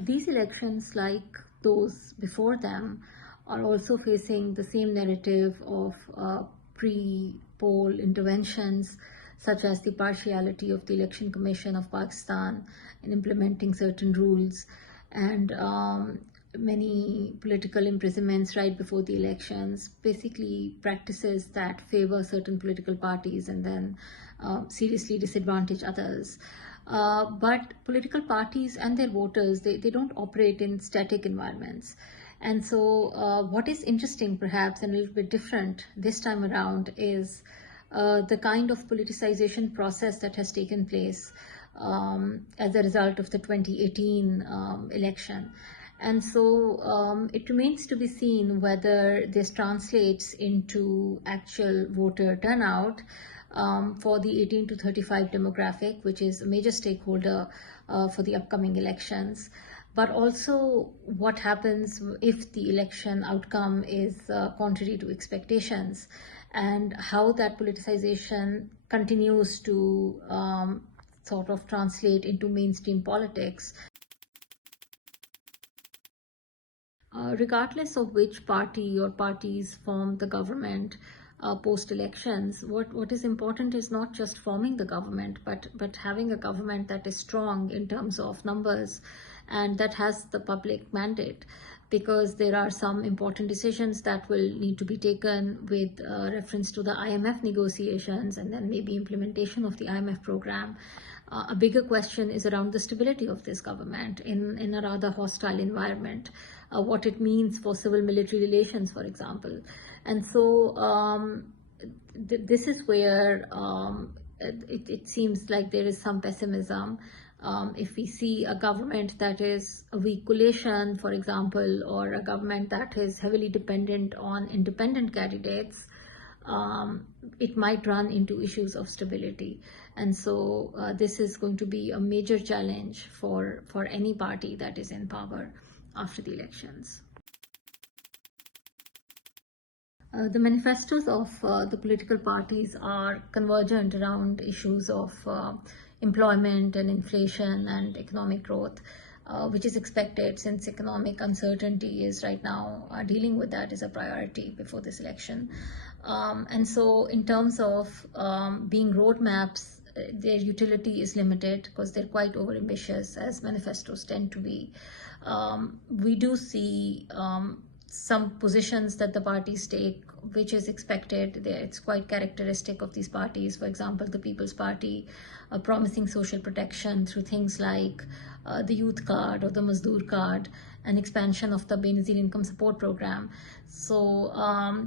These elections, like those before them, are also facing the same narrative of pre-poll interventions, such as the partiality of the Election Commission of Pakistan in implementing certain rules, and many political imprisonments right before the elections, basically practices that favor certain political parties and then seriously disadvantage others. But political parties and their voters, they don't operate in static environments. And so what is interesting perhaps and a little bit different this time around is the kind of politicization process that has taken place as a result of the 2018 election. And so it remains to be seen whether this translates into actual voter turnout for the 18 to 35 demographic, which is a major stakeholder for the upcoming elections. But also what happens if the election outcome is contrary to expectations, and how that politicization continues to sort of translate into mainstream politics. Regardless of which party or parties form the government post-elections, what is important is not just forming the government, but having a government that is strong in terms of numbers and that has the public mandate, because there are some important decisions that will need to be taken with reference to the IMF negotiations and then maybe implementation of the IMF program. A bigger question is around the stability of this government in a rather hostile environment, what it means for civil-military relations, for example. And so this is where it seems like there is some pessimism. If we see a government that is a weak coalition, for example, or a government that is heavily dependent on independent candidates, it might run into issues of stability. And so this is going to be a major challenge for any party that is in power after the elections. The manifestos of the political parties are convergent around issues of employment and inflation and economic growth, which is expected since economic uncertainty is right now dealing with that is a priority before this election. And so in terms of being roadmaps, their utility is limited because they're quite overambitious, as manifestos tend to be. We do see some positions that the parties take, which is expected. It's quite characteristic of these parties. For example, the People's Party promising social protection through things like the youth card or the Mazdoor card, and expansion of the Benazir income support program. So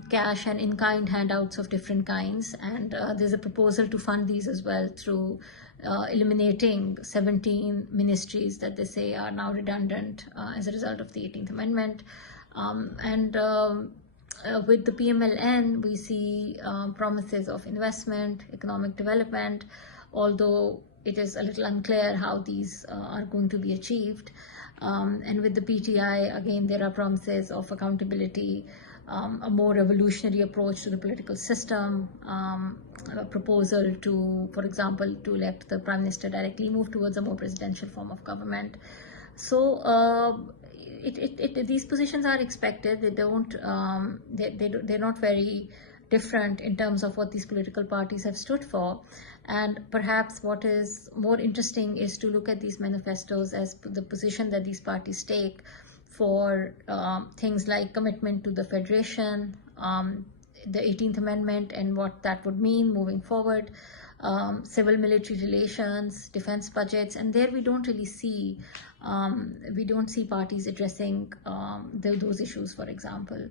cash and in-kind handouts of different kinds. And there's a proposal to fund these as well through eliminating 17 ministries that they say are now redundant as a result of the 18th Amendment. With the PMLN, we see promises of investment, economic development, although it is a little unclear how these are going to be achieved. And with the PTI, again, there are promises of accountability, a more revolutionary approach to the political system, a proposal to, for example, to elect the Prime Minister directly, move towards a more presidential form of government. So these positions are expected. They don't, they're not very different in terms of what these political parties have stood for. And perhaps what is more interesting is to look at these manifestos as the position that these parties take for things like commitment to the federation, the 18th Amendment and what that would mean moving forward, civil-military relations, defense budgets, and there we don't really see, parties addressing those issues, for example.